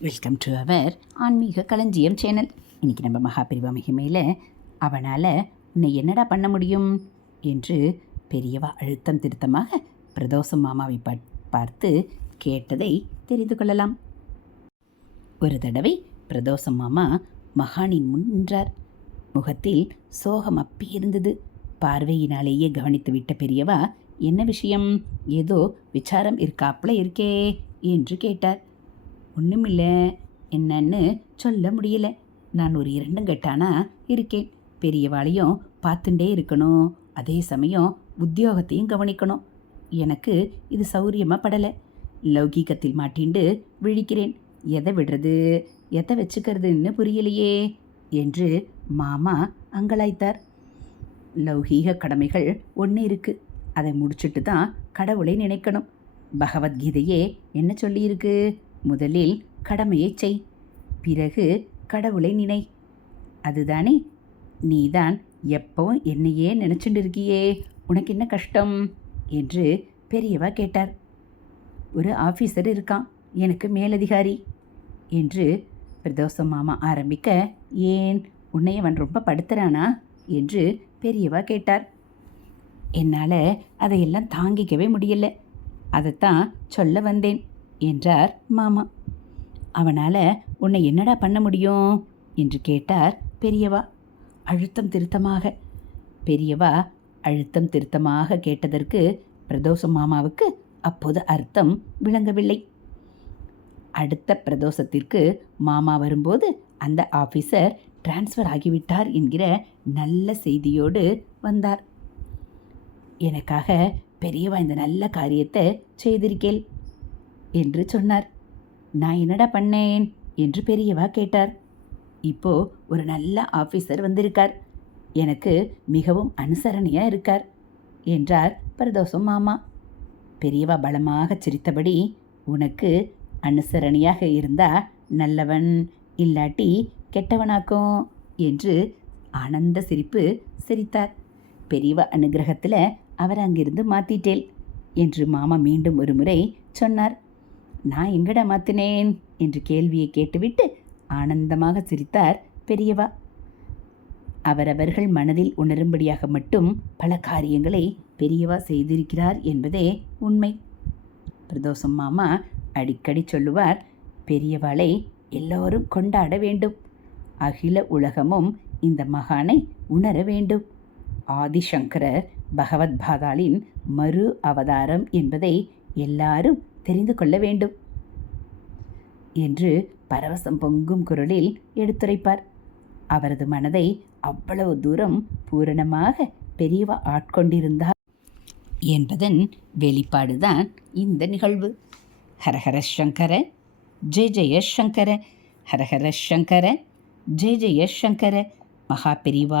Welcome to our ஆன்மீக களஞ்சியம் channel. இன்றைக்கி நம்ம மகாபிரிவா மகிமையில் அவனால் உன்னை என்னடா பண்ண முடியும்? என்று பெரியவா அழுத்தம் திருத்தமாக பிரதோஷம் மாமாவை பா- பார்த்து கேட்டதை தெரிந்து கொள்ளலாம். ஒரு தடவை பிரதோஷம் மாமா மகானின் முன் நின்றார். முகத்தில் சோகம் அப்பி இருந்தது. பார்வையினாலேயே கவனித்து விட்ட பெரியவா என்ன விஷயம்? ஏதோ விசாரம் இருக்காப்புல இருக்கே என்று கேட்டார். ஒன்றுமில்ல என்னன்னு சொல்ல முடியல. நான் ஒரு இரண்டும் கெட்டானா? இருக்கேன். பெரியவாளையும் பார்த்துட்டே இருக்கணும். அதே சமயம் உத்தியோகத்தையும் கவனிக்கணும். எனக்கு இது சௌரியமாக படலை. லௌகீகத்தில் மாட்டிண்டு விழிக்கிறேன். எதை விடுறது? எதை வச்சுக்கிறதுன்னு புரியலையே என்று மாமா அங்கலாய்த்தார். லௌகீக கடமைகள் ஒன்று இருக்குது அதை முடிச்சுட்டு தான் கடவுளை நினைக்கணும். பகவத்கீதையே என்ன சொல்லியிருக்கு? முதலில் கடமையை செய் பிறகு கடவுளை நினை. அதுதானே? நீதான் எப்பவும் என்னையே நினச்சிட்டு இருக்கியே உனக்கு என்ன கஷ்டம்? என்று பெரியவா கேட்டார். ஒரு ஆஃபீஸர் இருக்கான் எனக்கு மேலதிகாரி என்று பிரதோஷம் மாமா ஆரம்பிக்க ஏன் உன்னை அவன் ரொம்ப படுத்துறானா? என்று பெரியவா கேட்டார். என்னால் அதையெல்லாம் தாங்கிக்கவே முடியல. அதைத்தான் சொல்ல வந்தேன். என்றார் மாமா. அவனால் உன்னை என்னடா பண்ண முடியும்? என்று கேட்டார் பெரியவா. அழுத்தம் திருத்தமாக. பெரியவா அழுத்தம் திருத்தமாக கேட்டதற்கு பிரதோஷம் மாமாவுக்கு அப்போது அர்த்தம் விளங்கவில்லை. அடுத்த பிரதோஷத்திற்கு மாமா வரும்போது அந்த ஆஃபீஸர் டிரான்ஸ்ஃபர் ஆகிவிட்டார் என்கிற நல்ல செய்தியோடு வந்தார். எனக்காக பெரியவா இந்த நல்ல காரியத்தை செய்திருக்கேன் என்று சொன்னார். நான் என்னடா பண்ணேன்? என்று பெரியவா கேட்டார். இப்போ ஒரு நல்ல ஆஃபீஸர் வந்திருக்கார். எனக்கு மிகவும் அனுசரணையாக இருக்கார் என்றார் பிரதோஷம் மாமா. பெரியவா பலமாக சிரித்தபடி உனக்கு அனுசரணையாக இருந்தா நல்லவன் இல்லாட்டி கெட்டவனாக்கும் என்று ஆனந்த சிரிப்பு சிரித்தார். பெரியவா அனுகிரகத்தில் அவர் அங்கிருந்து மாத்திட்டேல் என்று மாமா மீண்டும் ஒரு முறை சொன்னார். நான் எங்கடா மாத்தினேன்? என்று கேள்வியை கேட்டுவிட்டு ஆனந்தமாக சிரித்தார் பெரியவா. அவரவர்கள் மனதில் உணரும்படியாக மட்டும் பல காரியங்களை பெரியவா செய்திருக்கிறார் என்பதே உண்மை. பிரதோஷம் மாமா அடிக்கடி சொல்லுவார் பெரியவாளை எல்லோரும் கொண்டாட வேண்டும். அகில உலகமும் இந்த மகானை உணர வேண்டும். ஆதிசங்கரர் பகவத் பாதாளின் மறு அவதாரம் என்பதை எல்லாரும் தெரிந்து கொள்ள வேண்டும். என்று பரவசம் பொங்கும் குரலில் எடுத்துரைப்பார். அவரது மனதை அவ்வளவு தூரம் பூரணமாக பெரியவா ஆட்கொண்டிருந்தார் என்பதன் வெளிப்பாடுதான் இந்த நிகழ்வு. ஹரஹர சங்கர ஜெய ஜெய சங்கர ஹரஹர சங்கர ஜெய ஜெய சங்கர மகா பெரிவா